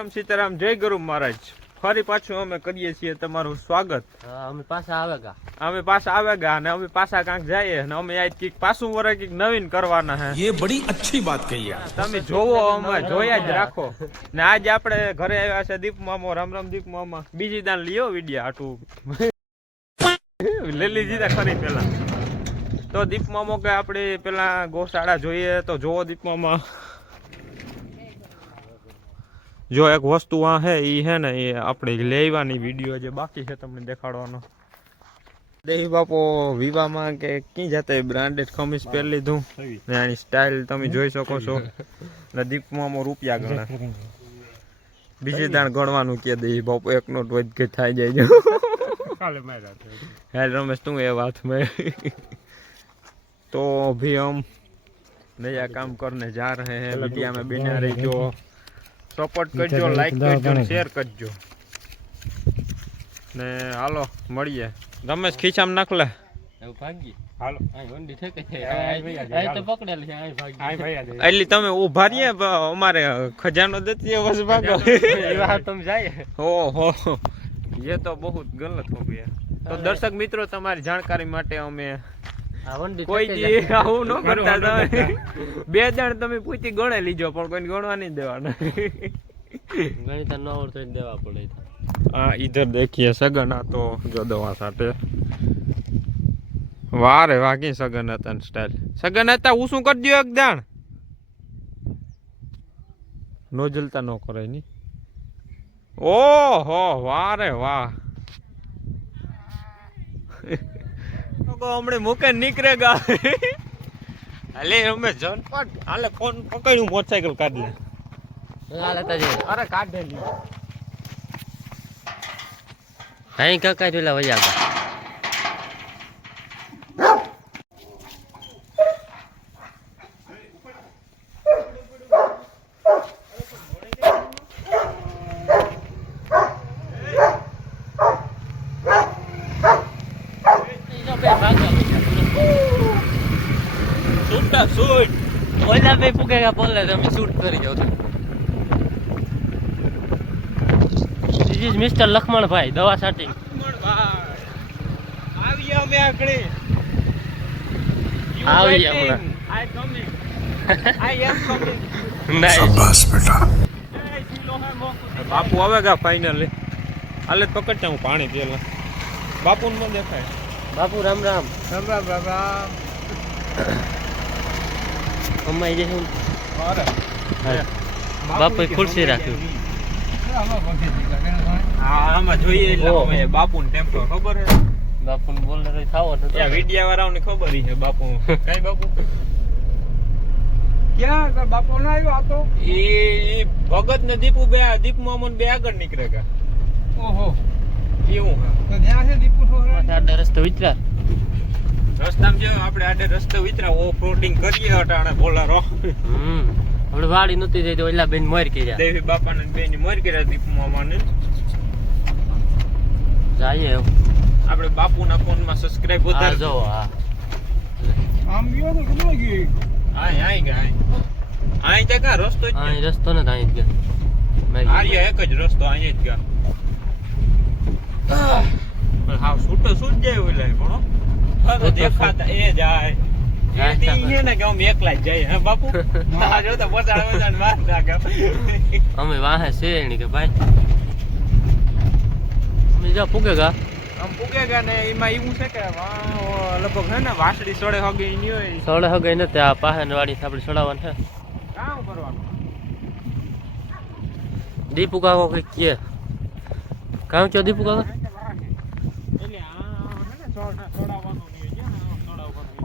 રામ સીતારામ જય ગુરુ મહારાજ. ફરી પાછું અમે કરીએ છીએ તમારું સ્વાગત. અમે પાછા આવેગા અમે પાછા આવેગા અને અમે પાછા કાંક જઈએ અને અમે આ કંઈક પાછું વરે કંઈક નવીન કરવાના હે. એ બડી અચ્છી વાત કહી તમે જોવો અમે જોયા જ રાખો. ને આજ આપણે ઘરે આવ્યા છે દીપ મામો રામ રામ દીપ મામા. બીજી દાન લ્યો વિડિયા આટું. લઈ લીધી ખરી પેલા. તો દીપ મામો કે આપણે પેલા ગોશાળા જોઈએ તો જોવો દીપ મામા. જો એક વસ્તુ આ હે એ હે ને એ આપણે લેવાની વીડિયો જે બાકી છે તમને દેખાડવાનો. દેહી બાપો વિવાહમાં કે કઈ જાતે બ્રાન્ડેડ ખમીસ પહેરી લીધું? ને આની સ્ટાઇલ તમે જોઈ શકો છો. ને દીપમામાં રૂપિયા ગણા. બીજે દાણ ગણવાનું કે દેહી બાપો એક નોટ વધ કે થાય જાય છે. હે રમેશ તું એ વાત મેં તો અભી હમ નયા કામ કરને જા રહે હે મીડિયા મેં બિના રહી જો સપોર્ટ કરજો લાઈક કરજો શેર કરજો. ને હાલો મળીએ. રમેશ ખીચામાં નાખલે. તમે ઊભા રહીએ અમારે ખજાનો દેતી બસ તમે જાય. ઓહો એ તો બહુ ગલત હો. દર્શક મિત્રો તમારી જાણકારી માટે અમે કોઈ દી આવું ન કરતા તમે. બે જણ તમે પૂછી ગણે લીજો પણ કોઈને ગણવા નહીં દેવાના. ગણિત ન આવડતો દેવા પડે આ ઈધર દેખીએ સગન તો જો દવા સાથે. વારે વાગી સગન હતા સ્ટાઇલ સગન હતા હું શું કરી દઉં એક દાણ? નો જલતા નો કરે ની. ઓહો વારે વાહ. તો હમણાં મૂકે નીકળેગા હાલે અમે જનપટ હાલે ફોન પકડ્યું મોટરસાઇકલ કાઢ લે હાલે તો અરે કાઢે દે અહીં કાકા પેલા વયા બોલો શૂટ ઓલા ભાઈ પૂગેગા બોલે તમે શૂટ કરી જાવ ધીસ ઇઝ મિસ્ટર લખમણભાઈ દવા સાટી. આવીએ અમે આકડે આવીએ હમણાં. I coming I am coming શાબાશ બેટા. બાપુ આવે ગા ફાઈનલ આલે પકડતા હું પાણી પેલા બાપુ ન દેખાય. બાપુ રામ રામ. રામ રામ રામ રામ. અમાઈ જે હું. અરે બાપુએ ખુરશી રાખ્યું. આમાં જોઈએ એટલે અમે બાપુ ને ટેમ્પો ખબર હે બાપુ ને બોલર થાવો ત્યાં વિડિયા વાળાઓને ખબર છે બાપુ. કઈ બાપુ? ક્યાં? બાપુ ના આવ્યો આ તો? એ ભગત ને દીપુ બે દીપ મોહમ્મદ બે આગળ નીકળે ગયા ઓહો. એવું હા. આડા રસ્તો વિચરા રસ્તામાં જો આપણે આડે રસ્તો વિતરા ઓફ રોડિંગ કરીએ અટાણે બોલારો. હમ. હવે વાડી નતી જઈ તો ઓલા બેન મર કે જા દેવી બાપાને ને મર મોર કર્યા દીપ મામાને જાઈએ આપણે બાપુના ફોનમાં સબસ્ક્રાઇબ વધારે જો આ આય આય ગયા આય. તે કા રસ્તો જ અહીં રસ્તો ને અહીં જ ગયા આર્ય એક જ રસ્તો અહીંયા જ ગયા પણ હાવ છૂટો છૂટ જાય ઓલા પણ છૂટો દેખાતા એ જાય ને કે અમે તો વાહે છે એની કે ભાઈ. અમે જો પૂગે આમ પૂગે ને એમાં એવું છે કે લગભગ હે ને વાસડી સોળે હગે ની હોય. સોળે હગે નથી આ પાહે વાડી આપણે છોડાવવાનું છે. કામ કરવાનું દીપુ કાકો કઈ કે કામ છો દીપુ કાકા?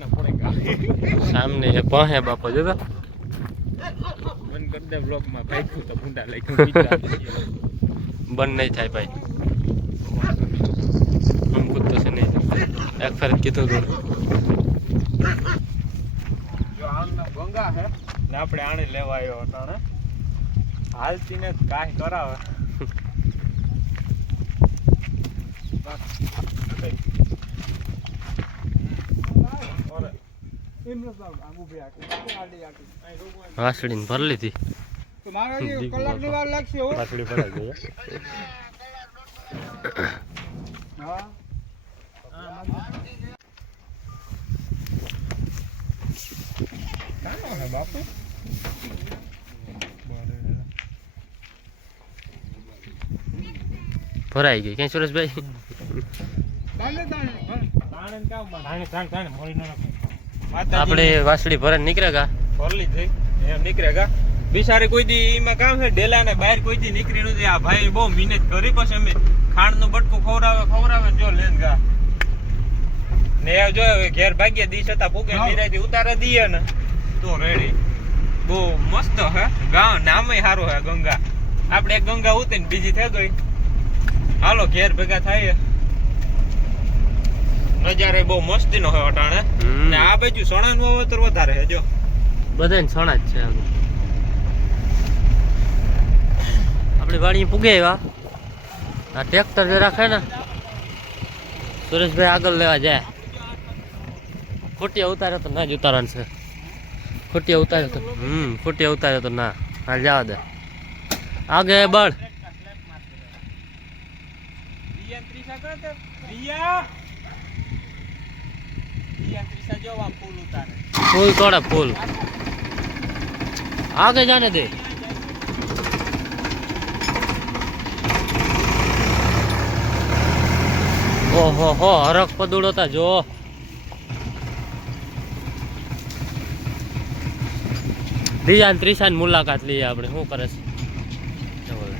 है टूटना पड़ेगा सामने है पहे बापा जो तो मन कर दे ब्लॉग में भाई को तो भूंडा लेके બંધ નહીં થાય ભાઈ આમ કૂદતો છે નહીં એક ફેર કીધું તું જો આનું નામ ગંગા હે ને આપણે આને લેવા આવ્યો અટાણે હાલતી ને કાંઈ કરાવે વાસળીને ભરી લીધી. વાર ભરાઈ ગઈ બાપુ ભરાઈ ગઈ. ક્યાં સુરેશભાઈ? આપણે વાસળી ભરણ નીકળે ગા ભરલી થઈ. એમ નીકળે ગા બિચારી કોઈ દી એમાં કામ છે? ડેલા ને બહાર કોઈ દી નીકળી નથી આ ભાઈ બહુ મહેનત કરી પછી અમે ખાંડનું બટકું ખવડાવે ખવડાવે જો લેન ગા. ને જો ઘેર ભાગ્યા દી છતાં ભૂકે નિરાયથી ઉતારે દઈએ ને તો રેડી. બહુ મસ્ત હે. ગામ નામે સારું હે ગંગા. આપણે એક ગંગા ઉતરી ને બીજી થઈ ગઈ. હાલો ઘેર ભેગા થાય નજારે બહુ મસ્તી નો હોય અટાણે. ને આ બાજુ સણા નું વાવેતર વધારે છે જો. બધાને સણા જ છે આપણી વાડી પૂગે એવા. આ ટ્રેક્ટર જે રાખે ને સુરેશભાઈ આગળ લેવા જાય. ખોટિયા ઉતાર્યો તો ના જ ઉતારવાનું છે. ખોટિયા ઉતાર્યો તો હમ ખોટિયા ઉતાર્યો તો ના. હાલ જવા દે. આગે બળ. દિયા ત્રીસા કરે તે દિયા દિયા ત્રીસા જો આમ ફૂલ ઉતારે. ફૂલ તોડે ફૂલ. આગે જાને દે. ઓહો હો હરખ પદુડો તા જો. દિયાન ત્રીસાની મુલાકાત લઈએ આપણે શું કરે છે? લે.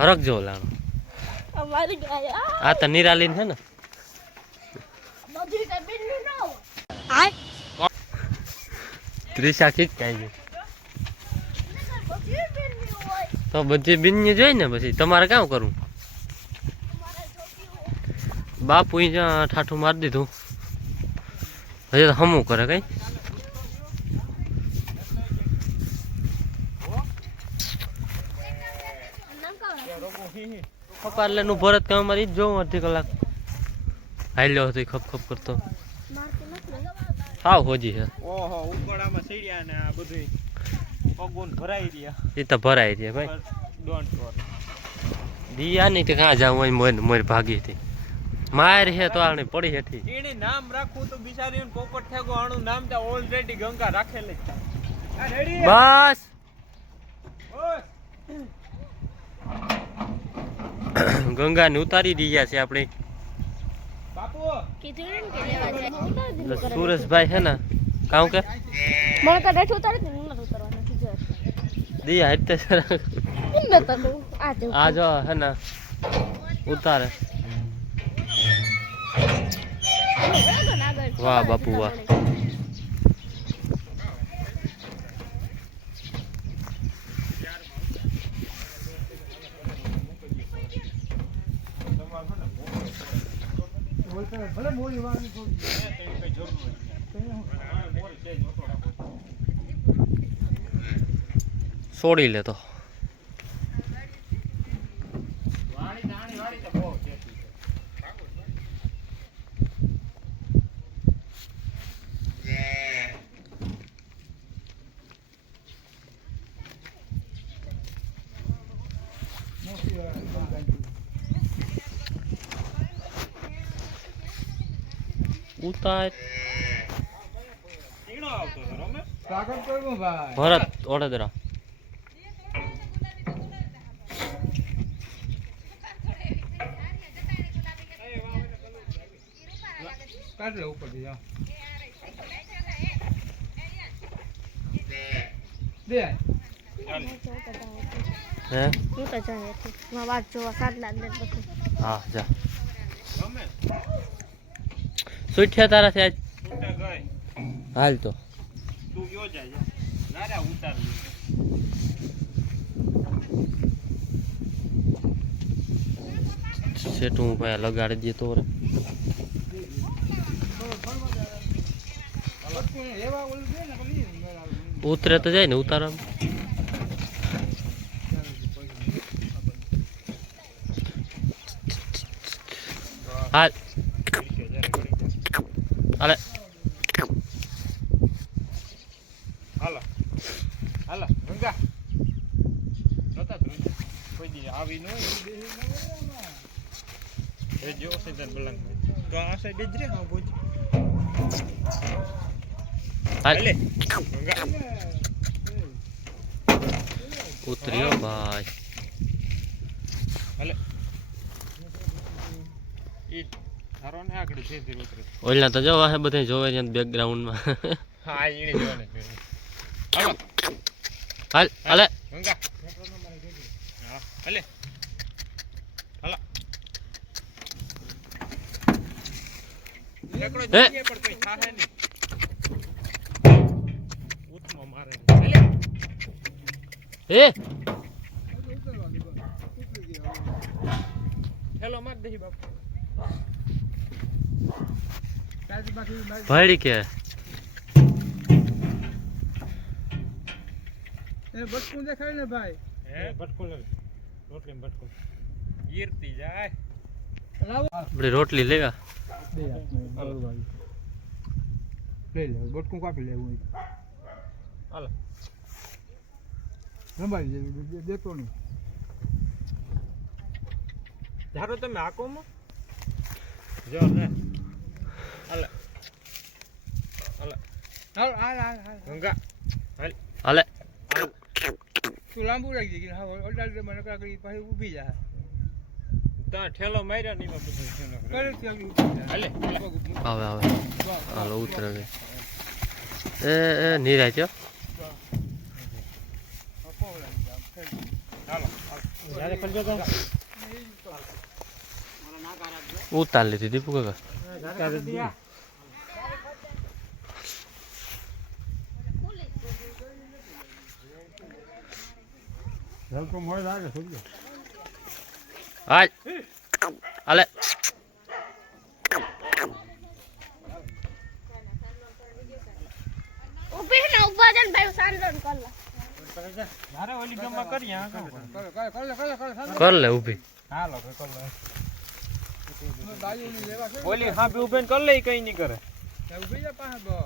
હરખ જો લાણો. આ તો નિરાલીન છે ને બધી કબીરનું નામ ત્રીસા ખીચ કાંઈ બધી બેનની હોય તો બધી બિનની જોઈ ને પછી તમારે કામ કરવું? બાપુ ત્યાં ઠાઠું મારી દીધું. હજી તો હમું કરે કઈ? નામ કાવનું ભરત કામ મારી જ જોઉં અડધી કલાક. હાલ્યો હતો ખપ ખપ કરતો. સાવ હોજી છે. ઓહો ઉકળામાં સીડ્યા ને આ બધું પગુન ભરાઈ રહ્યા. એ તો ભરાય રહ્યા ભાઈ. ડોન્ટ વર દિયા ની કે ક્યાં જાવ હોય મોર મોર ભાગી હતી. માર હે તો આને પડી હેઠી. એને નામ રાખવું તો બિચારી પોપટ થેગો આનું નામ તો ઓલરેડી ગંગા રાખેલી. છે. આ રેડી બસ. ગંગાને ઉતારી દીયા છે આપણે બાપુ કીધું ને કે લેવા જાય એટલે સુરેશભાઈ છે ને કામ કે મને તો રેઠ ઉતારે ને હું નથી ઉતારવા નથી જો દિયા હેઠે છે ઇન્ને તો તું આ જો આ જો હે ને ઉતારે વાહ, બાપુ, વાહ. છોડી લે તો ઉતાર. ઈણો આવતો હતો રમે ભરત ઓડેદરા હે? હું તો જાય હતી માં વાત જોવા સાંજના ને બધું હા જા. રમે તારા છે આજ હાલ તો. તું જાય ઉતાર. સેટ હું ભાઈ લગાડી દે તો રે. ઉતરે તો જાય ને ઉતારા હાલે હાલો હાલો ગંગા નતા ધ્રુજ કોઈ દી આવી ન એ જો સીધા બલંગ તો આ સાઈડ જ રે હા ભોજ હાલે ગંગા ઉતર્યો ભાઈ હાલે ઈ ઓલના તો જો વાહે બધા જોવે છે બેકગ્રાઉન્ડમાં હા ઈણે જોને હાલ. હાલે હાલે. હાલો. લેકડો જોઈએ પણ કોઈ થાહે નહીં. ઉતમાં મારે હાલે. એ હેલો માર બાપુ. ભાડી કે? ભટકું દેખાય ને ભાઈ? હે? ભટકું લે રોટલી ભટકો ગીરતી જાય. આપણે રોટલી લેવા. લઈ લે બટકું કાપી લેવું હાલો. રંબાઈ જાય દેતો નહીં. ધારો તમે આકો માં જો ને હાલે હાલે હાલ હાલ હાલ હાલ ગંગા હાલ હાલે તું લાંબુ રાખી કે હા અડાડ દે મને કાકડી પાસે ઊભી જાય તા ઠેલો માર્યા નહીં ને. કરે હાલે. આવે આવે હાલો ઉતરે. એ એ નિરાય થયો પહોળાઈ જાય, ફેર. હાલો ઉતાર લીધી દીપુ કાકા હાલ ને ઊભા છે ને ભાઈ સાંજનો કર લે જ્યારે ઓલી ગમમાં કરીએ હા કર કરે. કર કરે, કરે, કરે, કરે. કર લે ઊભી હાલો કર લે? ઓલી હા બે ઉભેન કર લે કઈ નહીં કરે ઊભી જા પાસે દે.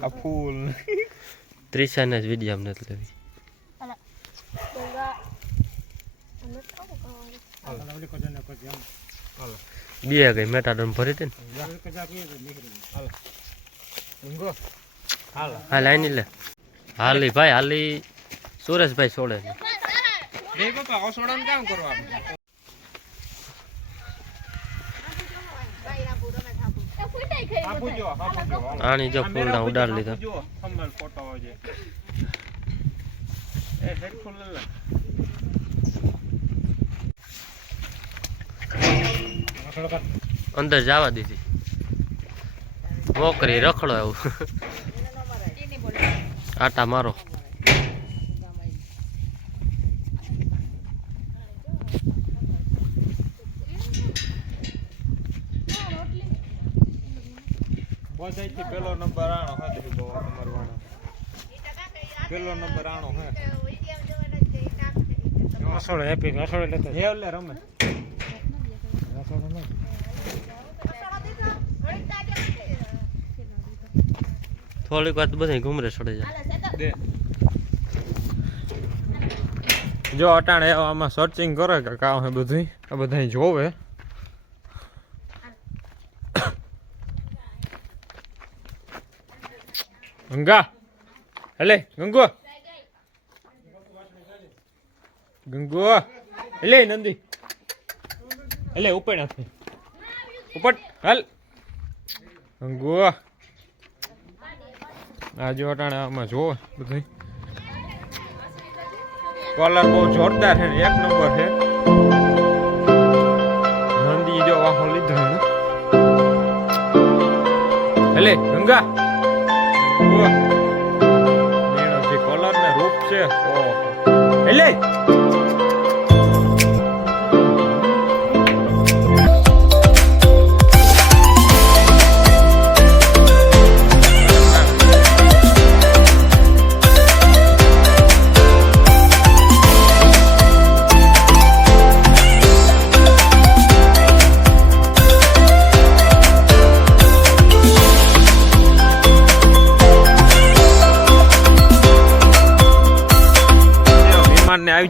આ ફૂલ ત્રીસાને જ વીડિયો જ લેવી બે ગઈ મેટાડોન ભરી હતી ને હાલો આની લે હાલી ભાઈ હાલી સુરેશભાઈ છોડે છે બાપા ઓસોડાનું કામ કરવાનું એ ફૂટાઈ ખાઈ આપું બધાય. જો આપું જો હાલો. આની જો ફૂલના ઉડાડી લીધા. આપું જો, કમળ ફોટો હોય છે. એ હેડફોન લઈ લે. અંદર જવા દીધી. મોકરી રખડો એવું આટા મારો. પેલો નંબર આણો હા દેવી બાબા તમારો. પેલો નંબર આણો હે. રસોડો હેપી રસોડો લેતો હેવ લે રમે. થોડીક વાર બધા ઘૂમરે છોડે જાય. જો અટાણે આમાં સર્ચિંગ કરે કે કામ હે બધું આ બધા જોવે. ગંગા. હેલે, ગંગુ. ગંગુ. હેલે, નંદી. હેલે, ઉપર નથી ઉપર, હાલ. ગંગુ. આજે અટાણે આમાં જોવો બધી કોલર બહુ જોરદાર છે એક નંબર છે. નંદી જો આખો લીધો હેલે, ગંગા. કલર ને રૂપ છે. ઓહ. હેલે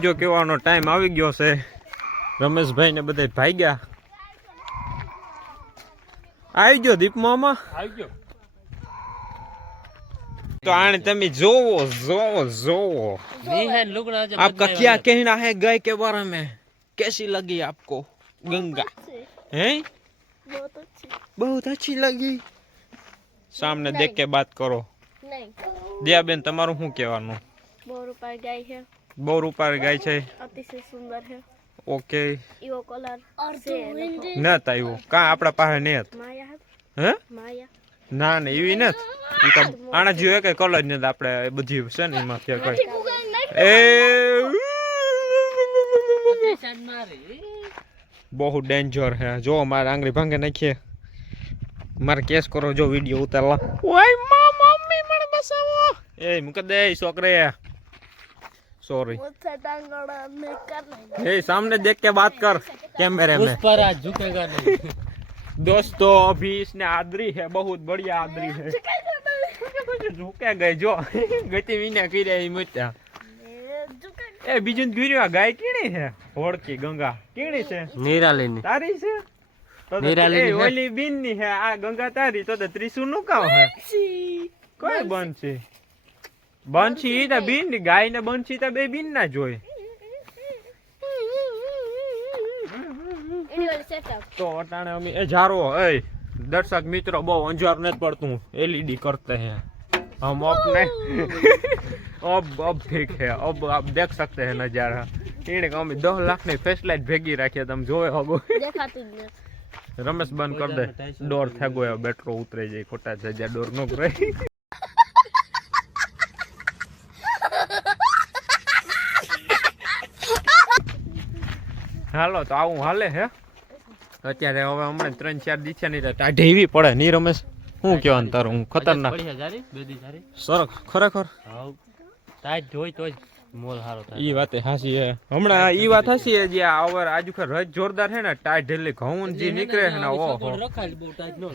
મહેમાનને આવજો કહેવાનો ટાઈમ આવી ગયો છે રમેશભાઈ ને બધા ભાગ્યા આવી ગયો દીપ મામા આવી ગયો તો આને તમે જોવો જોવો જોવો નિહાન લુગડા જે आपका क्या कहना है गाय के बारे में कैसी लगी आपको गंगा हैं बहुत अच्छी बहुत अच्छी लगी सामने देख के बात કરો નહીં દયાબેન તમારું શું કહેવાનું બહુ રૂપિયા ગાય છે બહુ રૂપારી ગાય છે. અતિશય સુંદર છે. ઓકે. એવો કલર છે લગભગ. નત કા કાં આપણા પાસે નેત? માયા હે? માયા. ના ના એવી નત? ઈ તો આણા જેવું એક કલર ને આપણે બધી છે ને એમાં કે કઈ. એ બહુ ડેન્જર હે જો મારે આંગળી ભાંગે નાખીએ. મારે કેસ કરો જો વીડિયો ઉતારલા ઓય મા મમ્મી મને બસાવો. એ મુક દે છોકરે. सॉरी मुझसे टांगड़ा में कर नहीं ए सामने देख के बात कर कैमरे उस में पर आज झुकेगा नहीं दोस्तों अभी इसने आदरी है बहुत बढ़िया आदरी है झुके गए जो ગતિ વિના કર્યા ઈ મત્યા એ બીજું ગીર્યો ગાય કીણી છે હોડકી ગંગા કીણી છે નિરાલીની તારી છે તો તો નિરાલીની એ છે. ઓલી બીન ની છે આ ગંગા તારી તો તો ત્રીસું નું કામ છે કોઈ બંછી બંછી ઈ તો બીન ની ગાય ને બંછી તો બે બીન ના જોઈ इन्हीं सेटअप તો અટાણે અમે એ જારો એ દર્શક મિત્રો બહુ અંજાર નથી પડતું एलईडी करते हैं हम अपने अब अब ठीक है अब आप देख सकते हैं नजारा એને અમે દસ લાખ ની ફેસ લાઈટ ભેગી રાખીએ તમે જોવે હગો देखा तुमने રમેશ બંધ કરી દે ડોર થઈ ગયો બેટરો ઉતરી જાય ખોટા છે જ્યાં ડોર નો રહી હાલો તો આવું હાલે હે? અત્યારે હવે હમણાં ત્રણ ચાર દિવસની ટાઢી એવી પડે ની રમેશ. હું કહેવાનું તારું? હું ખતરનાક. સરસ. ખરેખર? જોઈ તો ઈ વાતે હાસી હમણાં ઈ વાત હાસી હે જે આવર આજુ ખર રજ જોરદાર હે ને ટાઈ ઢેલી ઘઉં જે નીકળે હે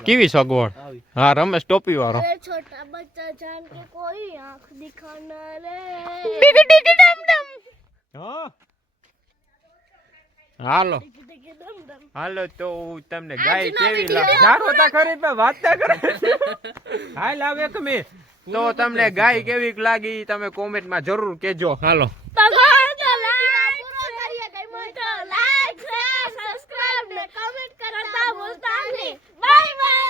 કેવી સગવડ? હા રમેશ ટોપી વાળો. હાલો. હાલો તો હું તમને ગાય કેવી લાગે? ધારો તા ખરી પે વાત તા કરે. હાલ આવે કે મે તો તમને ગાય કેવી લાગી તમે કોમેન્ટમાં જરૂર કેજો હાલો. Bye bye